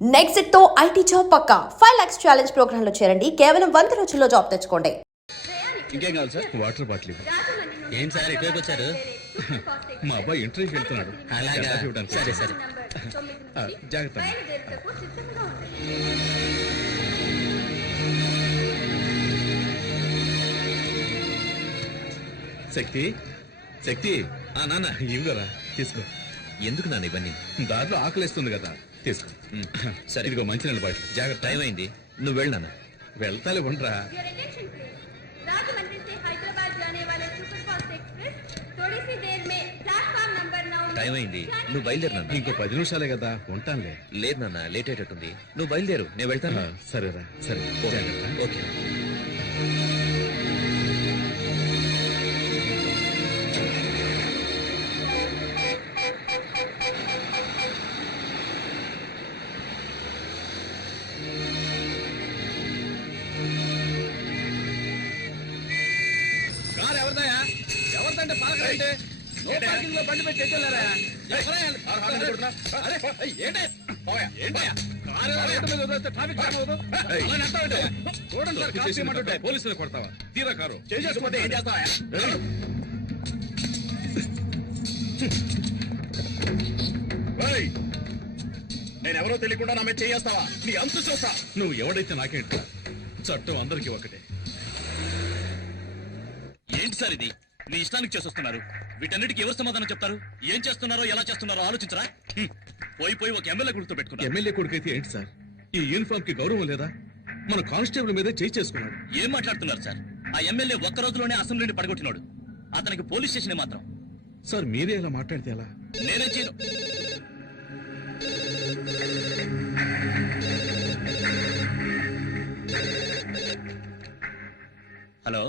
Next తో IT job పక్కా 5 lakhs challenge program లో చేరండి. కేవలం 100 రోజుల్లో జాబ్ తెచ్చుకోండి. ఇంకేం కావాలి సార్? వాటర్ బాటిల్ ఏం సార్ ఇటువైపు వచ్చారు? మా అబ్బాయి ఇంటర్వ్యూకి వెళ్తున్నాడు. అలాగా సరే సరే జాగ్రత్త. శక్తి శక్తి నాన్న ఇవ్వరా, తీసుకో. ఎందుకు నాన్న ఇవన్నీ? దాంట్లో ఆకలిస్తుంది కదా, తీసుకో. సరే ఇదిగో మంచినీళ్ళ బాటిల్, జాగ్రత్త. టైం అయింది, నువ్వు వెళ్ళు నాన్న. వెళ్తాలే, ఉండరా. టైం అయింది, నువ్వు బయలుదేరు నాన్న. ఇంకో 10 నిమిషాలే కదా, ఉంటానులే. లేదు నాన్న, లేట్ అయ్యేటట్టుంది. నువ్వు బయలుదేరు, నేను వెళ్తాను. సరేరా, సరే, జాగ్రత్త. ఓకే. కారు ఎవరిదయా? ఎవరిదంటే పాలకంటే బండి పెట్టి ఎక్కలేరా? పోలీసులు కొడతావా? తీరా కారు చేసుకుంటే ఏం చేస్తావా? నేనెవరో తెలియకుండా నా మీద చేస్తావా? నీ అంతు చూస్తా. నువ్వు ఎవడైతే నాకేంట, చట్టం అందరికీ ఒకటే. ఏంటి సార్ ఇది? మీ ఇష్టానికి చేసొస్తున్నారు. వీటన్నిటికీ ఎవరు సమాధానం చెప్తారు? ఏం చేస్తున్నారో ఎలా చేస్తున్నారో ఆలోచించరా? పోయి ఒక ఎమ్మెల్యే గుర్తు పెట్టుకున్నారు. ఎమ్మెల్యే కొడుకైతే ఏంటి సార్? ఈ యూనిఫామ్ కి గౌరవం లేదా? మన కానిస్టేబుల్ మీద చేయి చేసుకున్నాడు. ఏం మాట్లాడుతున్నారు సార్? ఆ ఎమ్మెల్యే ఒక్క రోజులోనే అసెంబ్లీని పడగొట్టినాడు. అతనికి పోలీస్ స్టేషన్ మాత్రం. సార్ మీరే ఇలా మాట్లాడితే ఎలా? నేనే చేయను. హలో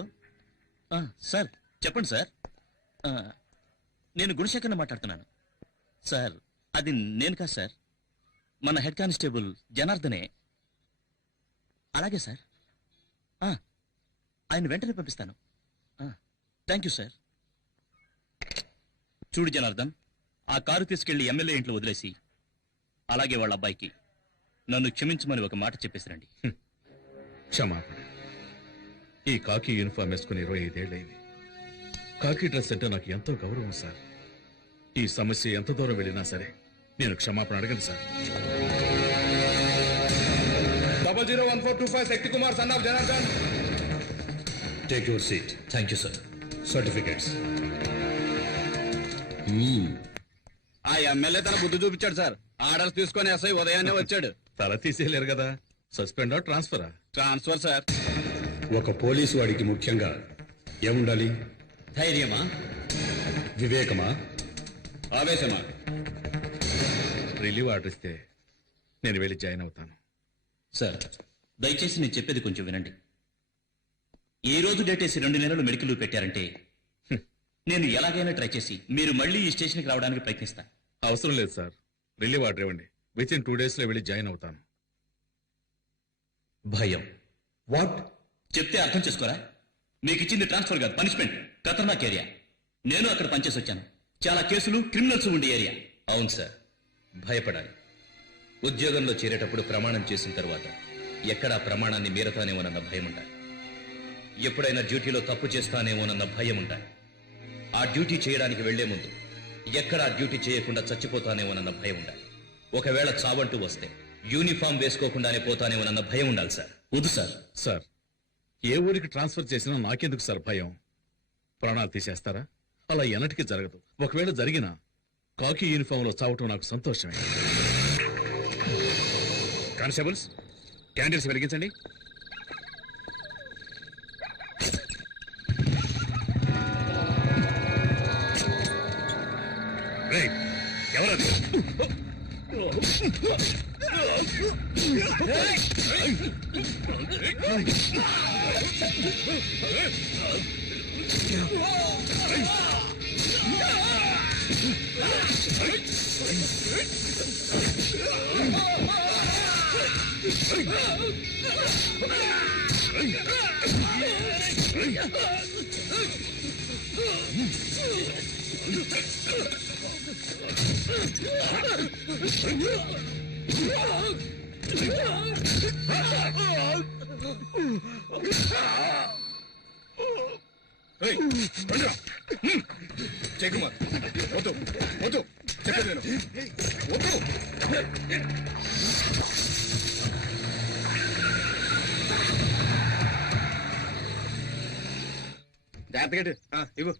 సార్, చెప్పండి సార్. నేను గుణశేఖర్ని మాట్లాడుతున్నాను సార్. అది నేను కాదు సార్, మన హెడ్ కానిస్టేబుల్ జనార్దనే. అలాగే సార్, ఆయన వెంటనే పంపిస్తాను. Thank you sir. చూడు జనార్దన్, ఆ కారు తీసుకెళ్లి ఎమ్మెల్యే ఇంట్లో వదిలేసి అలాగే వాళ్ళ అబ్బాయికి నన్ను క్షమించమని ఒక మాట చెప్పేసిరండి. క్షమాపణ. ఈ కాకి యూనిఫామ్ వేసుకుని 25 ఏళ్ళైంది. కాకి డ్రెస్ అంటే నాకు ఎంతో గౌరవం సార్. ఈ సమస్య ఎంత దూరం వెళ్ళినా సరే నేను క్షమాపణ అడగను sir. 001425 Shakti Kumar son of Janardhan. Take your seat. Thank you sir. Certificates. ఆ ఎమ్మెల్యే తన బుద్ధి చూపించాడు సార్. ఆర్డర్స్ తీసుకొని ఎస్ఐ ఉదయాన్నే వచ్చాడు. తల తీసేయలేరు కదా. సస్పెండా, ట్రాన్స్ఫరా? Transfer sir. ఒక పోలీసు వాడికి ముఖ్యంగా ఏముండాలి? ధైర్యమా, వివేకమా, ఆవేశమా? రిలీవ్ ఆర్డర్ ఇస్తే నేను వెళ్ళి జాయిన్ అవుతాను. సార్ దయచేసి నేను చెప్పేది కొంచెం వినండి. ఈ రోజు డేట్ వేసి 2 నెలలు మెడికల్ లీవ్ పెట్టారంటే నేను ఎలాగైనా ట్రై చేసి మీరు మళ్ళీ ఈ స్టేషన్కి రావడానికి ప్రయత్నిస్తాను. అవసరం లేదు సార్, రిలీవ్ ఆర్డర్ ఇవ్వండి. వితిన్ 2 days లో వెళ్ళి జాయిన్ అవుతాను. భయం వాట్? చెప్తే అర్థం చేసుకోరా? మీకు ఇచ్చింది ట్రాన్స్ఫర్ కాదు, పనిష్మెంట్. ఖతర్నాక్ ఏరియా. నేను అక్కడ పనిచేసి వచ్చాను. చాలా కేసులు, క్రిమినల్స్ ఉండే ఏరియా. అవును సార్, భయపడాలి. ఉద్యోగంలో చేరేటప్పుడు ప్రమాణం చేసిన తర్వాత ఎక్కడా ప్రమాణాన్ని మీరతానేమోనన్న భయం ఉండాలి. ఎప్పుడైనా డ్యూటీలో తప్పు చేస్తానేమోనన్న భయం ఉండాలి. ఆ డ్యూటీ చేయడానికి వెళ్లే ముందు ఎక్కడా డ్యూటీ చేయకుండా చచ్చిపోతానేమోనన్న భయం ఉండాలి. ఒకవేళ చావంటూ వస్తే యూనిఫామ్ వేసుకోకుండానే పోతానేమోనన్న భయం ఉండాలి సార్. వద్దు సార్. సార్, ఏ ఊరికి ట్రాన్స్ఫర్ చేసినా నాకెందుకు సార్ భయం? ప్రాణాలు తీసేస్తారా? అలా ఎన్నటికీ జరగదు. ఒకవేళ జరిగినా కాకి యూనిఫామ్ లో చావటం నాకు సంతోషమే. కానిస్టేబుల్స్, క్యాండిల్స్ వెలిగించండి. ఎవరది? జయకుమార్ వద్దు వద్దు చెప్పేది నేను వద్దు. జాగ్రత్తగా ఇవ్వు.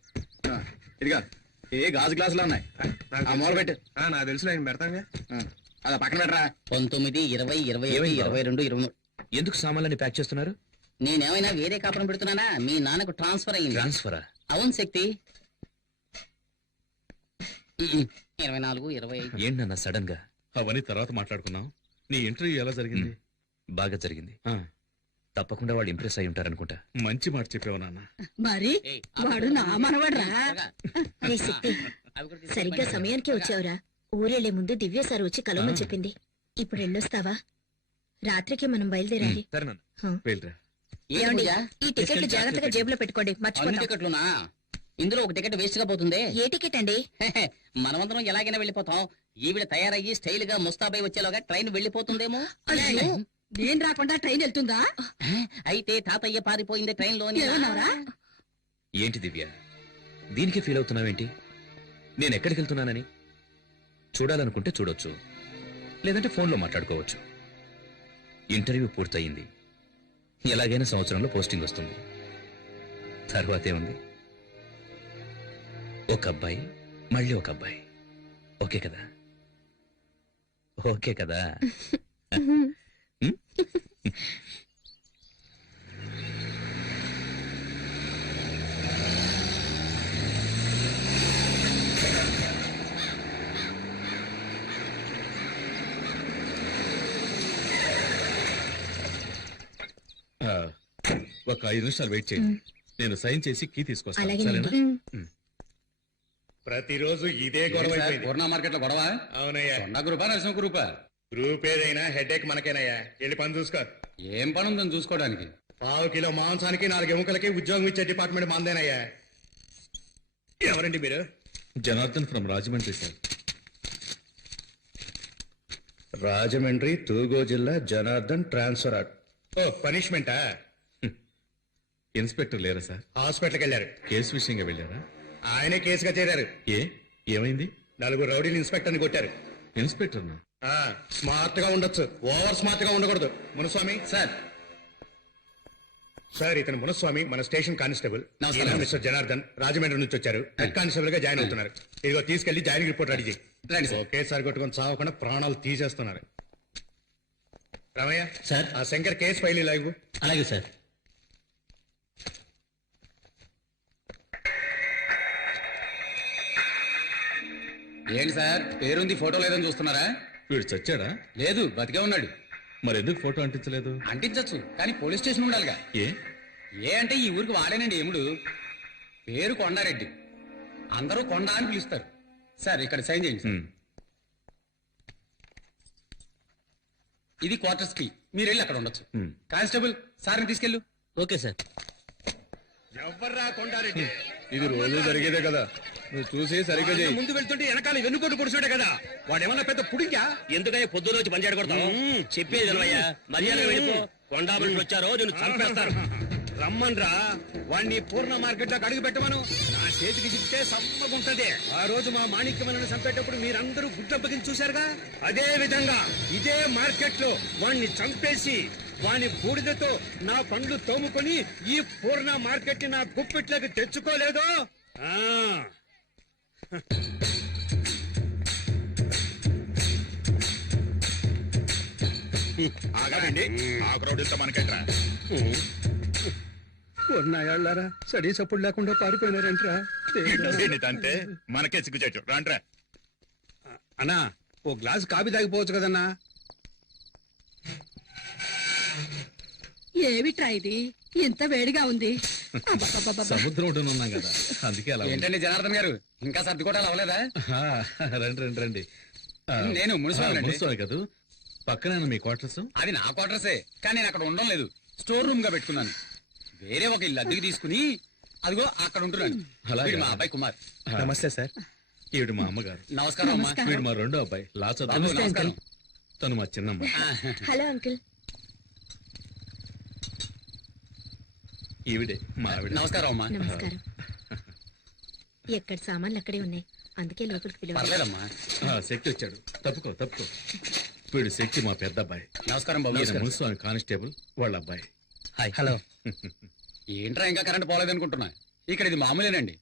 ఇదిగా ఏ గాజు గ్లాసులు ఉన్నాయి ఆ మూల పెట్టు. నాకు తెలుసు నేను పెడతాగా. అలా పక్కన పెట్టరా. 19, 20, 21, 22, 23. ఎందుకు సామాన్లని ప్యాక్ చేస్తున్నారు? నేనేమైనా వేరే కాపురం పెడుతున్నానా? మీ నాన్నకు ట్రాన్స్ఫర్ అయింది. ట్రాన్స్ఫరా? అవును శక్తి. 24, 25. ఏంటన్న సడన్ గా? అవన్నీ తర్వాత మాట్లాడుకున్నాం. నీ ఇంటర్వ్యూ ఎలా జరిగింది? బాగా జరిగింది. ఆ, తప్పకుండా వాళ్ళు ఇంప్రెస్ అయి ఉంటారనుకుంటా. మంచి మాట చెప్పావు నాన్న. మరి ఏయ్, వాడు నా మనవడ్రా. త్వరగా. రే శక్తి, అవి కూడా తీసుకెళ్ళి సరిగ్గా పైన సమయానికి త్వరగా. వచ్చావురా. ఊరెళ్లే ముందు దివ్య సార్ వచ్చి కలవమని చెప్పింది. ఇప్పుడు వెళ్ళొస్తావా? రాత్రికి మనం బయలుదేరాలి. వెళ్ళరా. ఏంటి ఏమండి, పూజ? ఈ టికెట్లు జాగ్రత్తగా జేబులో పెట్టుకోండి, అన్ని మర్చిపోతాం. టికెట్లునా? ఇందులో ఒక టికెట్ వేస్ట్ గా పోతుంది. ఏ టికెట్ అండి? మనమందరం ఎలాగైనా వెళ్ళిపోతాం. ఈవిడ తయారయ్యి స్టైల్ గా ముస్తాబై వచ్చేలోగా ట్రైన్ వెళ్ళిపోతుందేమో. అయ్యో, నేను రాకుండా ట్రైన్ వెళ్తుందా? అయితే తాతయ్య పారిపోయింది ట్రైన్ లోని. ఏమన్నావురా? ఏంటి దివ్య, దీనికి ఫీల్ అవుతున్నావేంటి? నేను ఎక్కడికి వెళ్తున్నానని? చూడాలనుకుంటే చూడొచ్చు, లేదంటే ఫోన్లో మాట్లాడుకోవచ్చు. ఇంటర్వ్యూ పూర్తయింది. ఎలాగైనా సంవత్సరంలో పోస్టింగ్ వస్తుంది. తర్వాతే ఉంది, ఒక అబ్బాయి మళ్ళీ ఒక అబ్బాయి. ఓకే కదా? ఓకే కదా? ఆ, ఒక 5 నిమిషాలు వెయిట్ చేయండి. నేను సైన్ చేసి కీ తీసుకొస్తాను. అలాగేనండి. సరేనా? ప్రతిరోజు ఇదే గొడవ అయిపోయింది. పూర్ణ మార్కెట్ లో గొడవ. అవునయ్యా, కొండ గ్రూపా నరసింహ గ్రూపా? గ్రూప్ ఏదైనా హెడేక్ మనకేనయ్యా. వెళ్ళి పని చూసుకో. ఏం పని ఉందని చూసుకోవడానికి? 1/2 కిలో మాంసానికి 4 ఎముకలకి ఉద్యోగం ఇచ్చే డిపార్ట్మెంట్ మందేనయ్యా. ఎవరండి మీరు? Janardhan from Rajahmundry sir. రాజమండ్రి తూగో జిల్లా జనార్దన్ ట్రాన్స్ఫర్. ఓ పనిష్మెంటా? ఇన్స్పెక్టర్ లేరా సార్? హాస్పిటల్కి వెళ్ళారు. కేసు విషయంగా వెళ్ళారా? ఆయనే కేసుగా చేరారు. ఏమైంది? 4 రౌడీలు ఇన్స్పెక్టర్ని కొట్టారు. ఇన్స్పెక్టర్నా? స్మార్ట్ గా ఉండొచ్చు, ఓవర్ స్మార్ట్ గా ఉండకూడదు. మునుస్వామి సార్. సార్, ఇతను మునుస్వామి, మన స్టేషన్ కానిస్టేబుల్. నమస్కారం. ఈయన మిస్టర్ జనార్దన్, రాజమండ్రి నుంచి వచ్చారు. హెడ్ కానిస్టేబుల్ గా జాయిన్ అవుతున్నారు. ఇదిగో తీసుకెళ్లి జాయినింగ్ రిపోర్ట్ రెడీ చేయి. రండి సార్. ఒకేసారి కొట్టుకొని చావకుండా ప్రాణాలు తీసేస్తున్నారు. రామయ్య సార్. ఆ శంకర్ కేసు ఫైల్ ఇలా ఇవ్వు. అలాగే సార్. ఏంటి సార్, పేరుంది ఫోటో లేదని చూస్తున్నారా? వీడు చచ్చాడా? లేదు, బతికే ఉన్నాడు. మరి ఎందుకు ఫోటో అంటించలేదు? అంటించచ్చు, కానీ పోలీస్ స్టేషన్ ఉండాలిగా. ఏ ఏ అంటే ఈ ఊరికి వాడేనండి ఎముడు. పేరు కొండారెడ్డి, అందరూ కొండ అని పిలుస్తారు. సార్ ఇక్కడ సైన్ చేయండి సార్. ఉమ్. ఇది క్వార్టర్స్ కి, మీరు వెళ్ళి అక్కడ ఉండొచ్చు. ఉమ్. కానిస్టేబుల్, సార్ని తీసుకెళ్ళు. Okay sir. ఎవర్రా కొండారెడ్డి? ఇది రోజు జరిగేదే కదా, నువ్వు చూసి సరిగ్గా చేయి. ముందు వెళ్తుంటే వెనకాల వెన్నుకోటు పొడిచాడే కదా. వాడేమన్నా పెద్ద పుడింకా? ఎందుకయ్యా పొద్దున వచ్చి పంచాడు కొడతావు? చెప్పేది వినవయ్యా, మర్యాద వెళ్ళిపో. కొండా మనుషులు వచ్చారో నేను చంపేస్తారు. రమ్మన్రా, వాణ్ణి పూర్ణ మార్కెట్ లోకి అడుగు పెట్టమను. నా చేతికి చిక్కితే సమ్మగుంటది. ఆ రోజు మా మాణిక్యమలను చంపేటప్పుడు మీరందరూ గుడ్డప్పగించి చూశారుగా. అదే విధంగా ఇదే మార్కెట్ లో వాణ్ణి చంపేసి వాని బూడిదతో నా పండ్లు తోముకొని ఈ పూర్ణ మార్కెట్ ని నా గుప్పిట్లోకి తెచ్చుకోలేదు. ఆగాలండి, ఆ క్రౌడ్ మనకెట్రా? ఉన్నాయాళ్ళారా సడీ సప్పుడు లేకుండా పారిపోయినారంట్రా. అంటే మనకే సిగ్గుచేటు. రాంట్రా. అన్నా, ఓ గ్లాస్ కాఫీ తాగిపోవచ్చు కదన్నా. ఏమిట్రా ఇది ఇంత వేడిగా ఉంది? అబ్బబ్బబ్బబ్బ. సముద్రం ఒడ్డున ఉన్నాం కదా, అందుకే అలా ఉంది. ఏంటండి జనార్దన్ గారు, ఇంకా సర్దుకోవటాలు అవ్వలేదా? ఆ, రండి రండి రండి. ఆ, నేను మున్సిపాల్ అండి. మున్సిపాల్ కాదు, పక్కన మీ క్వార్టర్స్. అది నా క్వార్టర్సే, కానీ నేను అక్కడ ఉండడం లేదు. స్టోర్ రూమ్ గా పెట్టుకున్నాను. వేరే ఒక ఇల్లు అద్దెకి తీసుకుని అదిగో అక్కడ ఉంటున్నాను. అలాగా? వీడు మా అబ్బాయి కుమార్. నమస్తే సార్. ఈవిడ మా అమ్మగారు. నమస్కారం అమ్మా. వీడు మా రెండో అబ్బాయి లా బాబు, చదువు. నమస్కారం. తను మా చిన్నమ్మ. Hello uncle. ఈవిడే మా ఆవిడ. నమస్కారం అమ్మా. నమస్కారం. ఎక్కడ సామాన్లు అక్కడే ఉన్నాయి, అందుకే లోపలికి పిలువ. పర్లేదమ్మా. శక్తి వచ్చాడు. తప్పుకో తప్పుకో. వీడు శక్తి మా పెద్ద అబ్బాయి. నమస్కారం బాబు. ఈయన మున్సిపల్ కానిస్టేబుల్ వాళ్ళ అబ్బాయి. హాయ్. హలో. ఏంట్రా ఇంకా కరెంట్ పోలేదు అనుకుంటున్నా, ఇక్కడ ఇది మామూలేనండి.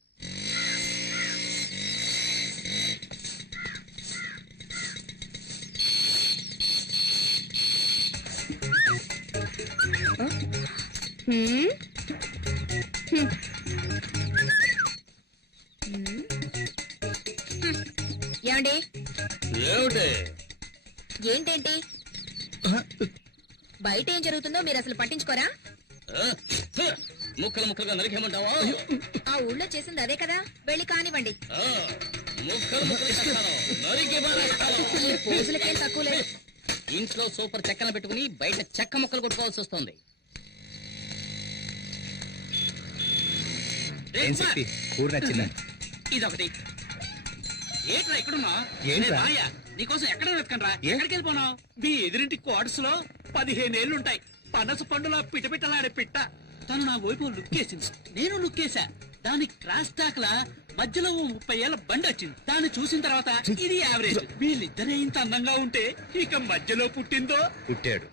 ఏమండి? ఏమిటి? ఏంటేంటి బయట ఏం జరుగుతుందో మీరు అసలు పట్టించుకోరా? ముక్కలు ముక్కలుగా నరికేమంటావా? ఆ ఊళ్ళో చేసింది అదే కదా, వెళ్ళి కానివ్వండి. ముక్కలు ముక్కలు నరికి పారేస్తాను. ఈ పోజులకేం తక్కువ లేదు. ఇంట్లో సూపర్ చెక్కలు పెట్టుకుని బయట చెక్క ముక్కలు కొట్టుకోవాల్సి వస్తుంది. కూర నచ్చిందా? ఇదొకటి. ఏంట్రా ఇక్కడున్నా? ఏంట్రా? నీకోసం ఎక్కడ వెతకండ్రా? ఎక్కడికి వెళ్ళిపోనావు? మీ ఎదురింటి క్వార్టర్స్ లో 15 ఏళ్లుంటాయి. పనస పండులా పిటపిటలాడే పిట్ట. తను నా వైపు లుక్కేసింది, నేను లుక్కేసా. దాని క్రాస్ టాక్ లా మధ్యలో 30 ఏళ్ల బండి వచ్చింది. దాన్ని చూసిన తర్వాత ఇది యావరేజ్. వీళ్ళిద్దరే ఇంత అందంగా ఉంటే ఇక మధ్యలో పుట్టిందో. పుట్టాడు.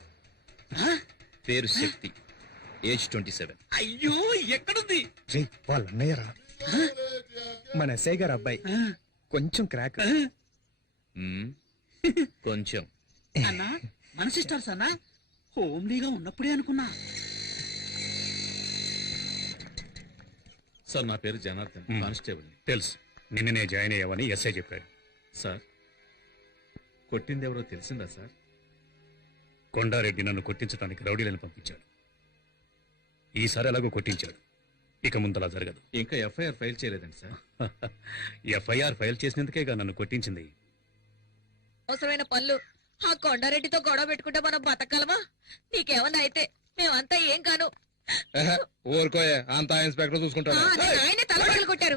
పేరు శక్తి. ఏజ్ 27. అయ్యో ఎక్కడుంది? వాళ్ళ అన్నయ్యరా, మన ఎస్ఐ గారు అబ్బాయి. కొంచెం క్రాక్. కొంచెం. అన్నా మన సిస్టర్స్ అన్నా, హోమ్లీగా ఉన్నప్పుడే అనుకున్నా. సార్ నా పేరు జనార్దన్, కానిస్టేబుల్. తెలుసు, నిన్ననే జాయిన్ అయ్యావని ఎస్ఐ చెప్పాడు. సార్ కొట్టింది ఎవరో తెలిసిందా సార్? కొండారెడ్డి నన్ను కొట్టించడానికి రౌడీలను పంపించాడు. ఈసారి ఎలాగో కొట్టించాడు, ఇక ముందలా జరగదు. ఇంకా ఎఫ్ఐఆర్ ఫైల్ చేయలేదండి సార్. ఎఫ్ఐఆర్ ఫైల్ చేసినందుకేగా నన్ను కొట్టించింది. అవసరమైన పనులు ఆ కొండారెడ్డితో గొడవ పెట్టుకుంటే మనం బతకగలమా? నీకేమన్నా అయితే మేమంతా ఏం కాను. ఊరుకోయే, అంతా ఇన్స్పెక్టర్ చూసుకుంటాడు. ఆయనే తలపగలు కొట్టారు.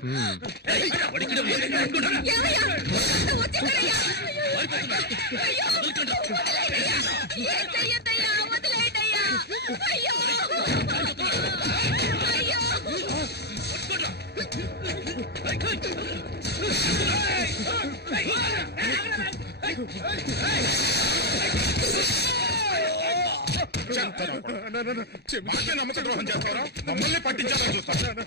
ఏమయ్యా? వచ్చేసారయ్యా. అయ్యో. ఏం చెయ్యొద్దయ్యా, వదిలేయండయ్యా. అయ్యో. అయ్యో. నమ్మక ద్రోహం చేస్తారా? మమ్మల్ని పట్టించాలని చూస్తారా?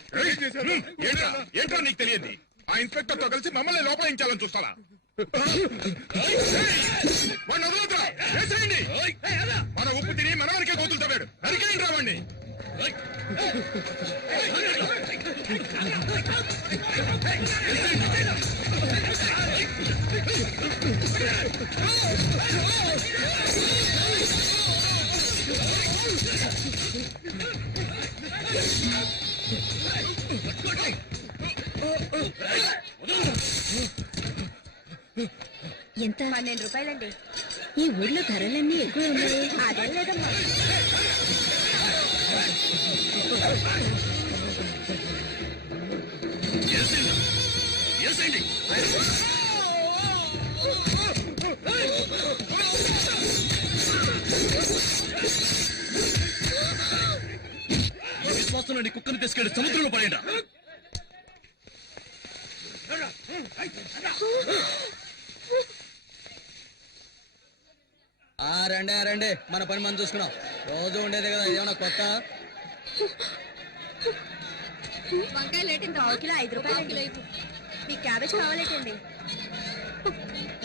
ఏంట్రా నీకు తెలియదు? ఆ ఇన్స్పెక్టర్ తో కలిసి మమ్మల్ని లోపలించాలని చూస్తారా? వాడిని వదలొద్దురా, వేసేయండి. మన ఉప్పు తిని మనవరికే గోతులు తవ్వాడు, అరికేయండి రా వాడిని. ఎంత? 12 రూపాయలండి. ఈ ఊర్లో ధరలన్నీ ఎక్కువ ఉన్నాయి. అదే లేదమ్మా. విశ్వాసంలోని కుక్కను తీసుకెళ్లి సముద్రంలో పడేయండి. రండి, మన పని మనం చూసుకున్నాం. రోజు ఉండేదే కదా, ఏమన్నా కొత్త? వంకాయలు ఏంటి? 5 రూపాయలు. మీ క్యాబేజ్ కావాలేటండి?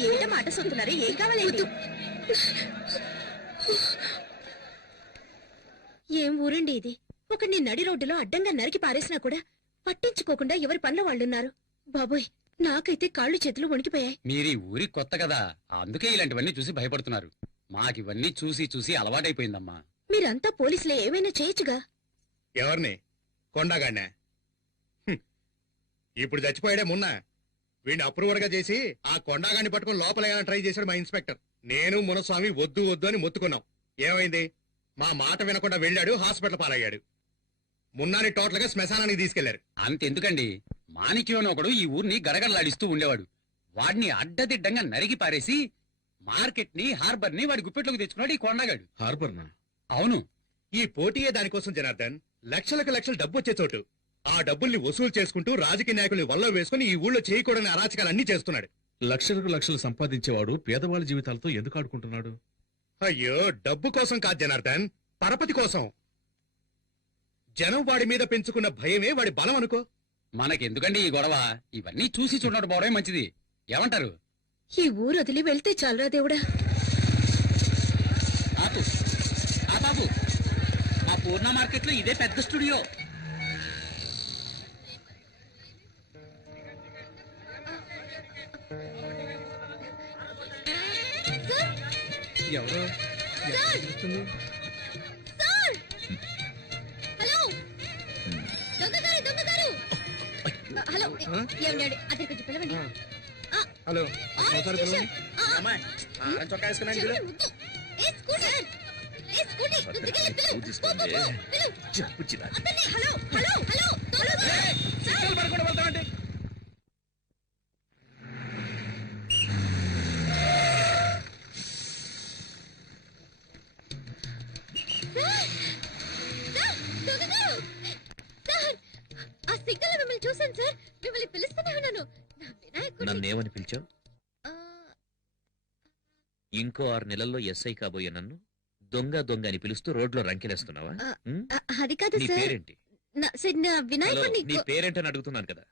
ఏమిటో మాట సొత్తున్నారు, ఏం కావాలండి? ఏం ఊరండి ఇది? ఒకడిని నడి రోడ్డులో అడ్డంగా నరికి పారేసినా కూడా పట్టించుకోకుండా ఎవరి పనుల వాళ్ళున్నారు. బాబోయ్, నాకైతే కాళ్ళు చేతులు వణికిపోయాయి. మీరు ఈ ఊరి కొత్త కదా, అందుకే ఇలాంటివన్నీ చూసి భయపడుతున్నారు. మాకివన్నీ చూసి చూసి అలవాటైపోయిందమ్మా. మీరంతా పోలీసులే, ఏమైనా చేయొచ్చుగా. ఎవరిని? కొండగాడినా? ఇప్పుడు చచ్చిపోయాడే మున్నా. వీడిని అప్రూవర్ గా చేసి ఆ కొండగాడిని పట్టుకుని లోపలేయాలని ట్రై చేశాడు మా ఇన్స్పెక్టర్. నేను మునస్వామి వద్దు వద్దు అని మొత్తుకున్నాం. ఏమైంది? మా మాట వినకుండా వెళ్ళాడు, హాస్పిటల్ పాలయ్యాడు. మున్నాని టోటల్ గా శ్మశానానికి తీసుకెళ్లారు. అంతెందుకండి, మాణిక్యం ఒకడు ఈ ఊరిని గడగడలాడిస్తూ ఉండేవాడు. వాడిని అడ్డదిడ్డంగా నరికి పారేసి మార్కెట్ ని, హార్బర్ ని వాడి గుప్పెట్లోకి తెచ్చుకున్నాడు ఈ కొండగాడు. హార్బర్ నా? అవును. ఈ పోటీయే దానికోసం జనార్దన్. లక్షలకు లక్షలు డబ్బు వచ్చే చోటు. ఆ డబ్బుల్ని వసూలు చేసుకుంటూ రాజకీయ నాయకుల్ని వల్ల వేసుకుని ఈ ఊళ్ళో చేయకూడని అరాచకాలన్నీ చేస్తున్నాడు. లక్షలకు లక్షలు సంపాదించేవాడు పేదవాళ్ళ జీవితాలతో ఎందుకు ఆడుకుంటున్నాడు? అయ్యో, డబ్బు కోసం కాదు జనార్దన్, పరపతి కోసం. జనం వాడి మీద పెంచుకున్న భయమే వాడి బలం అనుకో. మనకెందుకండి ఈ గొడవ? ఇవన్నీ చూసి చూడడం పోవడమే మంచిది. ఏమంటారు? ఈ ఊరు వదిలి వెళ్తే చాలరా దేవుడా. ఆపు ఆ బాబు, మా పూర్ణ మార్కెట్ లో ఇదే పెద్ద స్టూడియో. ఎవరో హలో దొంగగారు. హలో ఏమండి, అతను కొంచెం పిలవండి. హలో, చొక్కా వేసుకున్నాను చూడు. సిగ్నల్ పడకుండా వెళ్తామండి. ఆ సిగ్నల్ మిమ్మల్ని చూసాను సార్. మిమ్మల్ని పిలుస్తూనే ఉన్నాను. నా వినాయకుడు. నన్నేమని పిలిచావు? ఇంకో 6 నెలల్లో ఎస్ఐ కాబోయే నన్ను దొంగ దొంగ అని పిలుస్తూ రోడ్లో రంకెలేస్తున్నావా? ఉమ్? అది కాదు నీ సార్. పేరేంటి? సార్ నా హలో, వినాయకుడిని నీ పేరేంటని అడుగుతున్నాను కదా.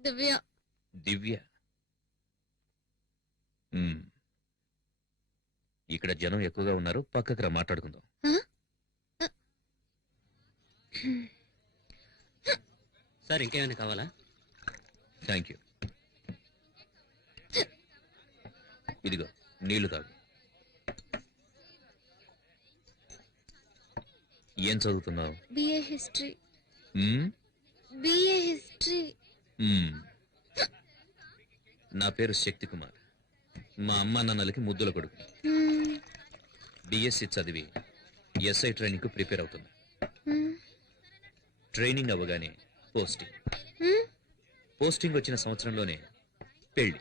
దివ్య. దివ్య. ఉమ్. ఇక్కడ జనం ఎక్కువగా ఉన్నారు, పక్కకు రా మాట్లాడుకుందాం. సార్ ఇంకేమైనా కావాలా? Thank you. ఇదిగో నీళ్లు తాగు. ఏం చదువుతున్నావు? BA history. ఉమ్? BA history. ఉమ్. నా పేరు శక్తి కుమార్. మా అమ్మ నాన్నలకి ముద్దుల కొడుకు. డిఎస్సి చదివి ఎస్ఐ ట్రైనింగ్ కు ప్రిపేర్ అవుతున్నా. ట్రైనింగ్ అవ్వగానే పోస్టింగ్ వచ్చిన సంవత్సరంలోనే పెళ్లి.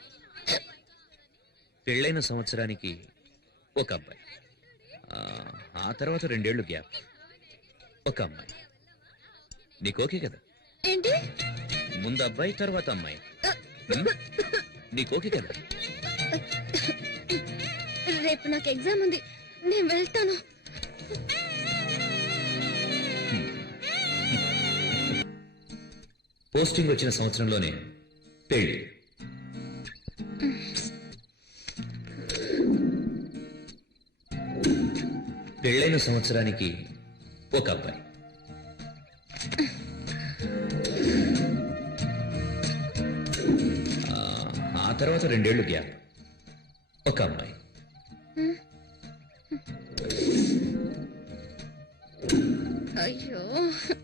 పెళ్ళైన సంవత్సరానికి ఒక అబ్బాయి. ఆ తర్వాత 2 ఏళ్లు గ్యాప్, ఒక అమ్మాయి. నీకు ఓకే కదా? ఏంటి? ముందు అబ్బాయి తర్వాత అమ్మాయి. నీకు ఓకే కదా? రేపు నాకు ఎగ్జామ్ ఉంది, నేను వెళ్తాను. పోస్టింగ్ వచ్చిన సంవత్సరంలోనే పెళ్లి. పెళ్ళైన సంవత్సరానికి ఒక అబ్బాయి. ఆ తర్వాత 2 ఏళ్లు గ్యాప్, ఒక అమ్మాయి. అయ్యో,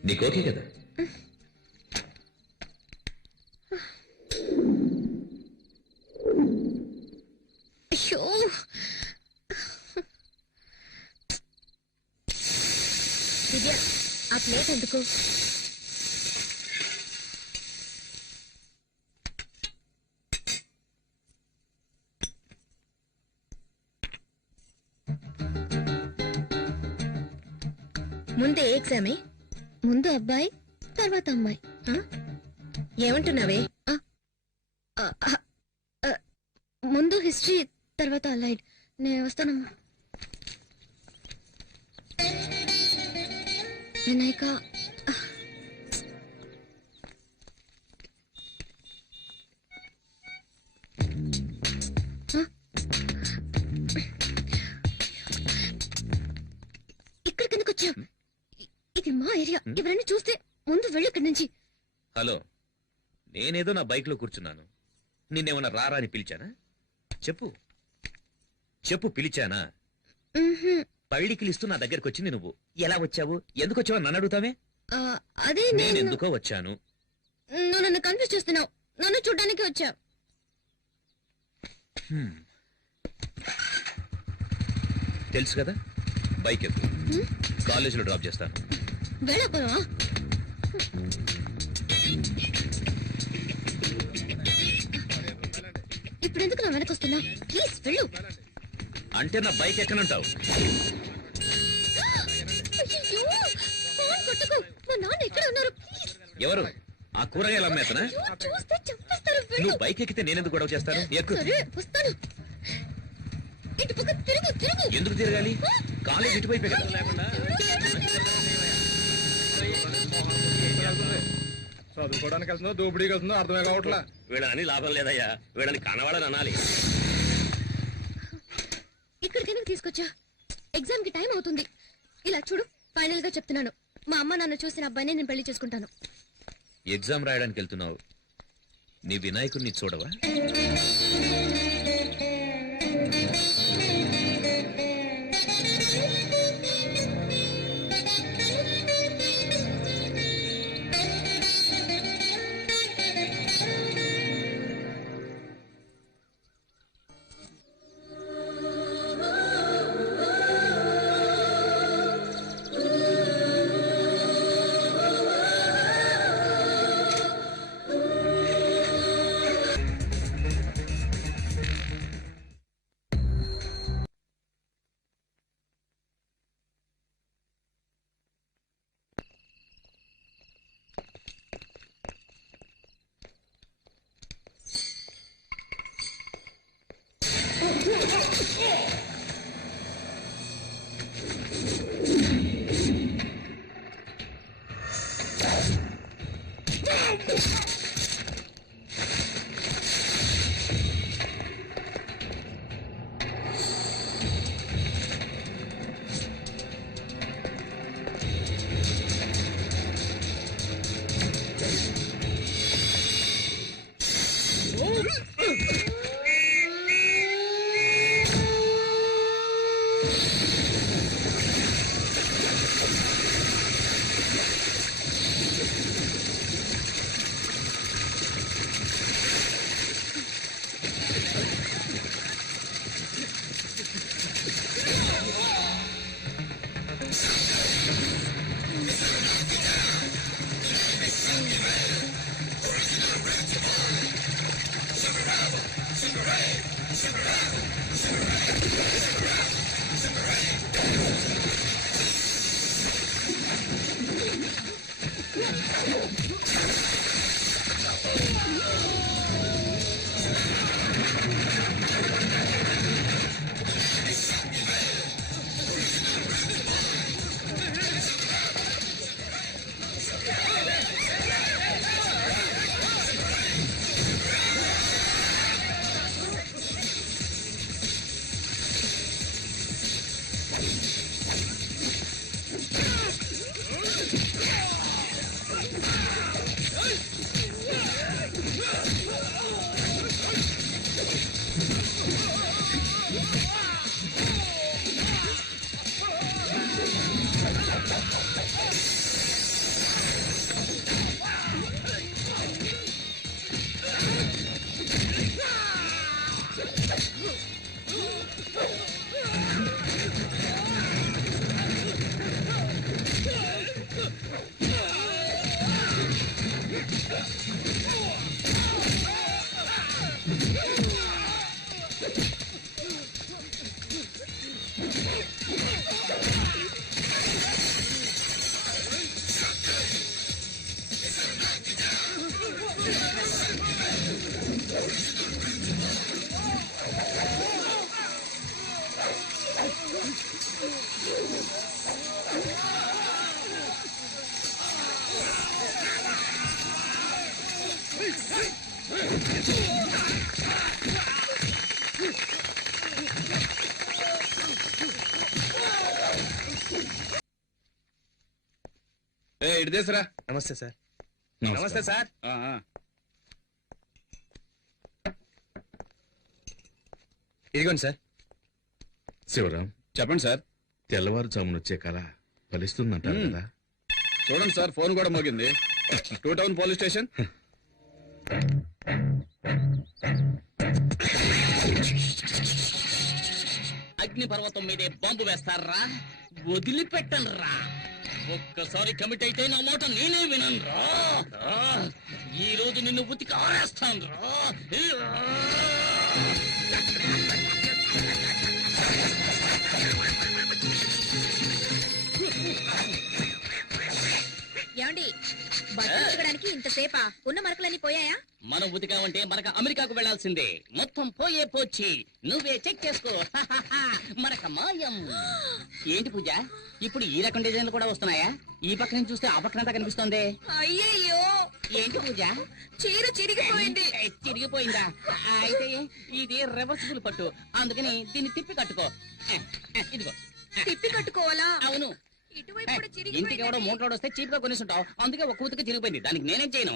నీకు ఓకే కదా? అయ్యో. దివ్య, ఆ ప్లేట్ ఎందుకు? ముందు ఏ ఎగ్జామే? ముందు అబ్బాయి తర్వాత అమ్మాయి. ఏమంటున్నావే? ముందు హిస్టరీ తర్వాత అలైడ్. నేను వస్తానమ్మా. వినాయక, ఇక్కడికి ఎందుకు వచ్చావు? ఇది మా ఏరియా. ఎవరైనా చూస్తే ముందు వెళ్ళు ఇక్కడి నుంచి. హలో, నేనేదో నా బైక్ లో కూర్చున్నాను. నిన్నేమన్నా రారా అని పిలిచానా? చెప్పు చెప్పు, పిలిచానా? పైడికిలిస్తూ నా దగ్గరకు వచ్చింది నువ్వు. ఎలా వచ్చావు, ఎందుకు వచ్చావు నన్ను అడుగుతావే? అదే నేను ఎందుకో వచ్చాను. నువ్వు నన్ను కన్ఫ్యూజ్ చేస్తున్నావు. నన్ను చూడ్డానికి వచ్చావు. తెలుసు కదా, బైక్ ఎక్కు, కాలేజీలో డ్రాప్ చేస్తాను. వెళ్ళకపోవా? ఇప్పుడు ఎందుకు నా వెనకొస్తున్నా? ప్లీజ్ వెళ్ళు. అంటే నా బైక్ ఎక్కనంటావు? అయ్యో, ఫోన్ కొట్టుకో. మా నాన్న ఎక్కడ ఉన్నారు? ఎవరు ఆ కూరగాయలు అమ్మేతనా? చూస్తే చంపేస్తారు వెళ్ళు. నువ్వు బైక్ ఎక్కితే నేనెందుకు గొడవ చేస్తాను? ఎక్కు. సరే వస్తాను. ఇటు పక్క తిరుగు తిరుగు. ఎందుకు తిరగాలి? కాలేజ్ ఇటువైపే కదా. చదువుకోవడానికి వెళ్తుందో దోపిడీకి వెళ్తుందో అర్థమే కావట్లా. వీళ్ళని లాభం లేదయ్యా, వీళ్ళని కనవాడని అనాలి. ఇక్కడికి ఎందుకు తీసుకొచ్చా? ఎగ్జామ్ కి టైం అవుతుంది. ఇలా చూడు, ఫైనల్ గా చెప్తున్నాను, మా అమ్మ నాన్న చూసిన అబ్బాయిని నేను పెళ్లి చేసుకుంటాను. ఎగ్జామ్ రాయడానికి వెళ్తున్నావు, నీ వినాయకుడిని చూడవా? ఇటు దేశరా. నమస్తే సార్. నమస్తే సార్. ఇదిగోండి సార్. శివరాం, చెప్పండి సార్. తెల్లవారుజామున వచ్చే కళ ఫలిస్తుందంటారు కదా? చూడండి సార్, ఫోన్ కూడా మోగింది. 2 టౌన్ పోలీస్ స్టేషన్. అగ్ని పర్వతం మీదే బాంబు వేస్తారా? వదిలిపెట్టనురా. ఒక్కసారి కమిట్ అయితే నా మాట నేనే విననురా. ఈ రోజు నిన్ను ఉతికి ఆరేస్తాను రా. ఏమండి, బట్టలు ఉతకడానికి ఇంతసేపా ఉన్న మరకలన్నీ పోయాయా? మనం ఉతికామంటే మనకు అమెరికాకు వెళ్లాల్సిందే. మొత్తం పోయే పోచ్చి నువ్వే చెక్ చేసుకో. మనక మాయం. ఏంటి పూజ, ఇప్పుడు ఈ రకం డిజైన్లు కూడా వస్తున్నాయా? ఈ పక్క నుంచి చూస్తే ఆ పక్కనంతా కనిపిస్తోంది. అయ్యయ్యో, ఏంటి పూజ, చీర చిరిగిపోయింది. చిరిగిపోయిందా? అయితే ఇది రివర్సిబుల్ పట్టు, అందుకని దీన్ని తిప్పి కట్టుకో. ఇదిగో. తిప్పి కట్టుకోవాలా? అవును. ఇటువైపు కూడా ఇంటికి ఎవడో మూటలోడు వస్తే చీప్ గా కొనిస్తుంటావు, అందుకే ఒక్క ఉతికి చిరిగిపోయింది. దానికి నేనేం చేయను.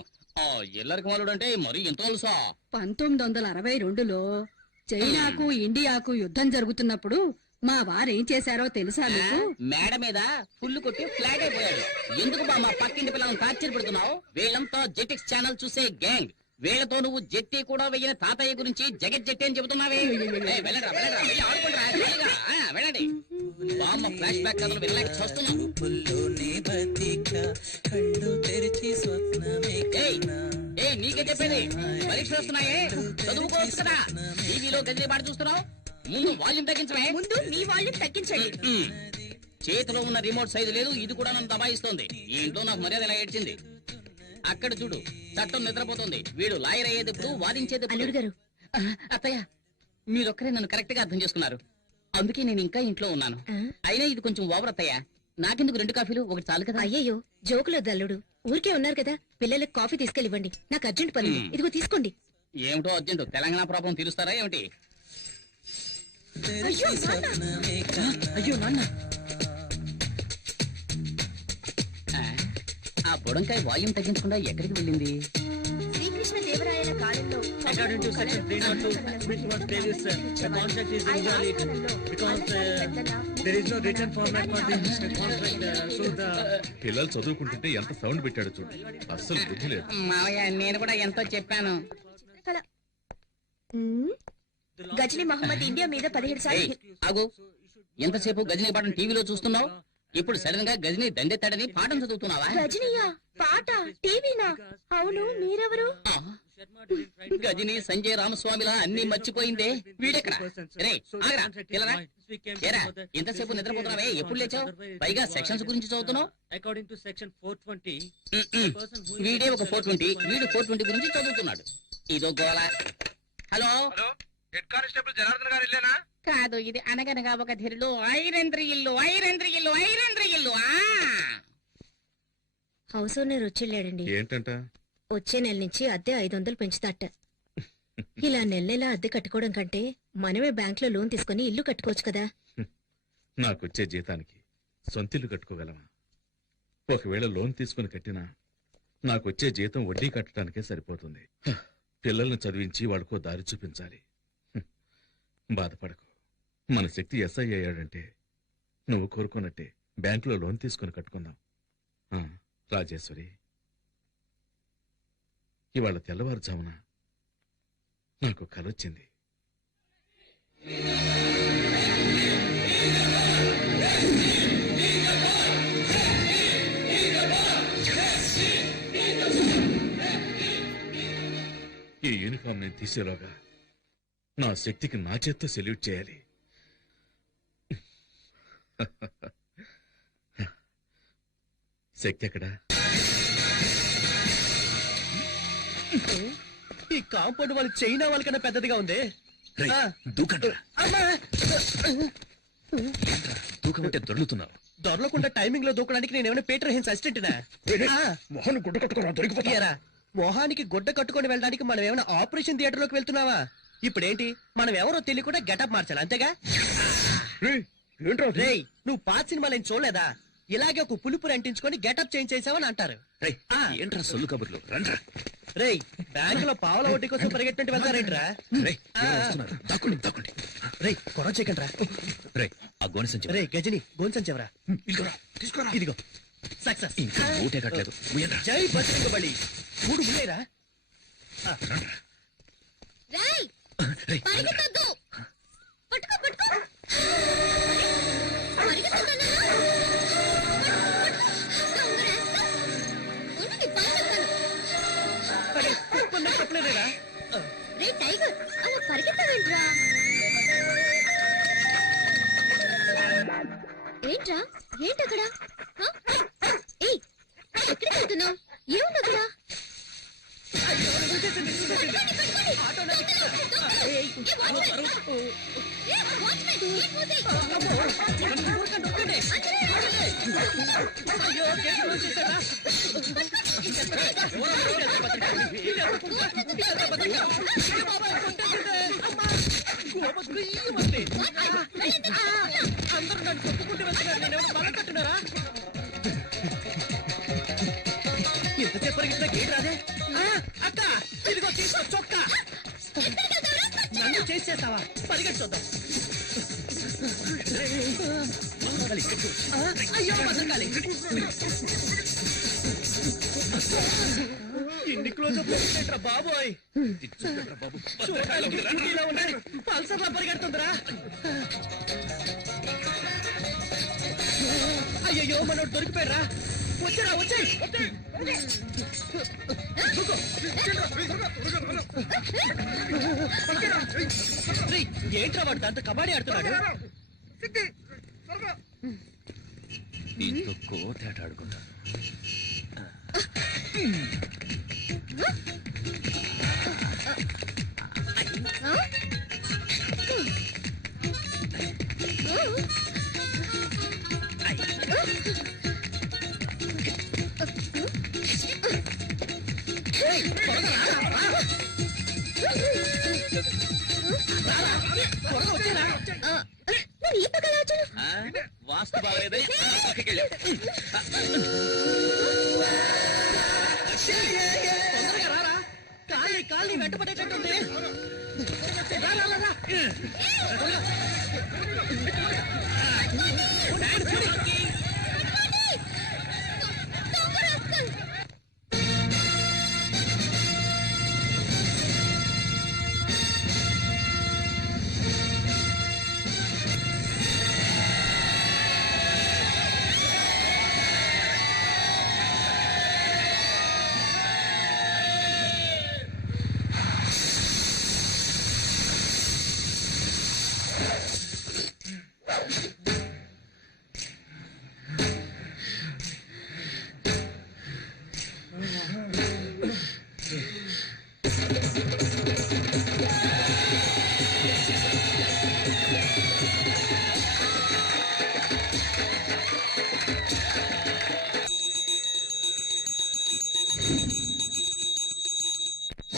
ఎల్లరికి మాలుడు అంటే మరి ఎంత తెలుసా? 1962లో చైనాకు ఇండియాకు యుద్ధం జరుగుతున్నప్పుడు మా వారేం చేశారో తెలుసా మీకు? మేడ మీద ఫుల్ కొట్టి ఫ్లాట్ అయిపోయాడు. ఎందుకు బా మా పక్కింటి పిల్లలను టార్చర్ పెడుతున్నావు? వీళ్ళంతా జెటిక్స్ ఛానల్ చూసే గ్యాంగ్. వీళ్ళతో నువ్వు జెట్టి కూడా వెయ్యిన తాతయ్య గురించి జగత్ జెట్టి అని చెబుతున్నావే. ఏయ్, వెళ్ళండ్రా, వెళ్ళండ్రా, వెళ్ళి ఆడుకోండ్రా, జాలీగా. వెళ్ళండి. బామ్మ ఫ్లాష్ బ్యాక్ కథలు వినలేక చూస్తున్నాం. నీకే చెప్పేది, పరీక్షలు వస్తున్నాయే, చదువుకోవచ్చు కదా. టీవీలో గదిలే పాటు చూస్తున్నావు. ముందు వాల్యూమ్ తగ్గించమే. ముందు మీ వాల్యూమ్ తగ్గించండి. చేతిలో ఉన్న రిమోట్ సైజు లేదు, ఇది కూడా నన్ను దబాయిస్తోంది. ఈ ఇంట్లో నాకు మర్యాద ఇలా ఏడ్చింది. అక్కడ చూడు, చట్టం నిద్రపోతుంది. వీడు లాయర్ అయ్యేటప్పుడు వాదించేది. అల్లుడు గారు, అత్తయ్య, మీరొక్కరే నన్ను కరెక్ట్ గా అర్థం చేసుకున్నారు. అందుకే నేను ఇంకా ఇంట్లో ఉన్నాను. అయినా ఇది కొంచెం ఓవర్ అత్తయ్య. నాకెందుకు 2 కాఫీలు, ఒకటి చాలు కదా. అయ్యయ్యో జోకులేదు అల్లుడు. ఊరికే ఉన్నారు కదా, పిల్లలకు కాఫీ తీసుకెళ్ళివ్వండి. నాకు అర్జెంట్ పని ఉంది. ఇదిగో తీసుకోండి. ఏమిటో అర్జెంట్, తెలంగాణ ప్రాబ్లం తీరుస్తారా ఏమిటి? అయ్యో నాన్న. అయ్యో నాన్న. ఆ బుడంకాయ వాల్యూమ్ తగ్గించకుండా ఎక్కడికి వెళ్ళింది? శ్రీకృష్ణ దేవరాయల కాలంలో పిల్లలు చదువుకుంటుంటే ఎంత సౌండ్ పెట్టాడు చూడు, అస్సలు బుద్ధి లేదు. మావయ్య, నేను కూడా ఎంతో చెప్పాను. గజనీ మహమ్మద్ ఇండియా మీద 17 సార్లు. ఆగు, ఎంతసేపు గజనీ పాటను టీవీలో చూస్తున్నావు? ఇప్పుడు సడన్ గా గజనీ దండెత్తాడని పాఠం చదువుతున్నావా? గజనీయా? పాట టీవీనా? అవును, మీరెవరు? గజనీ సంజయ్ రామస్వామిలా అన్ని మర్చిపోయిందే. వీడెక్కడ? రేయ్, ఆగరా, పిల్లరా. ఏరా, ఎంతసేపు నిద్రపోతున్నావే? ఎప్పుడు లేచావు? పైగా సెక్షన్స్ గురించి చదువుతున్నావు. అకార్డింగ్ టు సెక్షన్ 420 వీడే ఒక 420, వీడు 420 గురించి చదువుతున్నాడు. ఇదో గోళ. హలో, హెడ్ కానిస్టేబుల్ జనార్దన్ గారు ఇల్లేనా? కాదు, ఇది అనగనగా ఒక ధీరుడు. ఐరేంద్ర ఇల్లు, ఐరేంద్ర ఇల్లు, ఐరేంద్ర ఇల్లు. హౌస్ ఓనర్ వచ్చేళ్ళాడండి. ఏంటంట? వచ్చే నెల నుంచి అద్దె 500 పెంచుతాట. ఇలా నెల అద్దె కట్టుకోవడం కంటే మనమే బ్యాంక్ లో లోన్ తీసుకుని ఇల్లు కట్టుకోవచ్చు కదా. నాకొచ్చే జీతానికి సొంతిల్లు కట్టుకోగలమా? ఒకవేళ లోన్ తీసుకుని కట్టినా నాకొచ్చే జీతం వడ్డీ కట్టడానికే సరిపోతుంది. పిల్లల్ని చదివించి వాడికో దారి చూపించాలి. బాధపడకు, మన శక్తి ఎస్ఐ అయ్యాడంటే నువ్వు కోరుకున్నట్టే బ్యాంకులో లోన్ తీసుకుని కట్టుకుందాం. రాజేశ్వరి, ఇవాళ తెల్లవారుజామున నాకు కలొచ్చింది. ఈ యూనిఫామ్ నేను తీసేలోగా నా శక్తికి నా చేత్తో సెల్యూట్ చేయాలి. శక్తి ఎక్కడా? ఈ కాంపౌండ్ వాళ్ళు చైనా వాళ్ళకన్నా పెద్దదిగా ఉంది. దూకమంటే దొర్లుతున్నావు. దొరలకుండా టైమింగ్ లో దూకడానికి నేను ఏమైనా పీటర్ హెన్స్ అసిస్టెంట్నా? మొహన్ గుడ్డ కట్టుకున్నా దొరికిపోతారా? మొహానికి గుడ్డ కట్టుకొని వెళ్ళడానికి మనం ఏమైనా ఆపరేషన్ థియేటర్ లోకి వెళ్తున్నావా? ఇప్పుడేంటి, మనం ఎవరో తెలియకుండా గెటప్ మార్చాలి, అంతేగా? రేయ్, నువ్వు పాత సినిమాలు ఏం చూడలేదా? ఇలాగే ఒక పులుపురు అంటించుకొని గెటప్ చేంజ్ చేసావని అంటారు. ఏంట్రా సొల్లు కబుర్లు? రండ్రా. రేయ్, బ్యాంక్ లో పావుల వడ్డీ కోసం పరిగెట్టినట్టు వెళ్తారేంట్రా? రేయ్, కొర చేయకండి రా. ఆ గోనె సంచి రేయ్ గజని, గోన్సన్ చెవరా తీసుకోరా. ఇదిగో సక్సెస్. ఇంకా ఊటే కట్టలేదు. జై బజరంగ బలి. 3 ముయ్యరా. రేయ్, పరిగెత్తొద్దు. పట్టుకో, పట్టుకో. పరిగెత్తొద్దన్నా. చెప్పలేదురా. రే టైగర్, అలా పరిగెత్తవేంట్రా? ఏంట్రా, ఏంటక్కడ? ఏయ్, ఎక్కడికి వెళ్తున్నావు? ఏముంది అక్కడ? అయ్యో, వచ్చేసింది, వచ్చేసింది. ఆటో నాకు ఇక్కడ. ఏయ్, అమ్మో, అమ్మో, ఊరకండి, ఊరకండి. అయ్యో, గేట్ క్లోజ్ చేశారా? అందరూ నన్ను కొట్టుకుంటూ వెళ్తున్నారు, నేను ఎవరు బలం కట్టున్నారా? ఎంతసేపు పరిగెత్తినా గేట్ రాదే? అక్క, ఇదిగో తీసుకో చొక్కా. నన్ను చేసేస్తావా? పరిగెట్టుద్దాం. అయ్యో, బతకాలి. ఇన్ని క్లోజ్ అప్ చేసేట్రా బాబోయ్. చూడటానికి ఇలా ఉన్నాయి, పల్సర్లా పరిగెడుతుందిరా. అయ్యయ్యో, మనోడు దొరికిపోయారా? వచ్చారా, వచ్చాయి. ఏంట్రా వాడు దాంతో కబడ్డీ ఆడుతున్నాడు? దీంతో కోతేట ఆడుకుంటా. వాస్తు బాగలేదే, తొందరగా రారా, కాళ్ళని వెంటపడేటట్టుంది. రా, రా, రా, రా.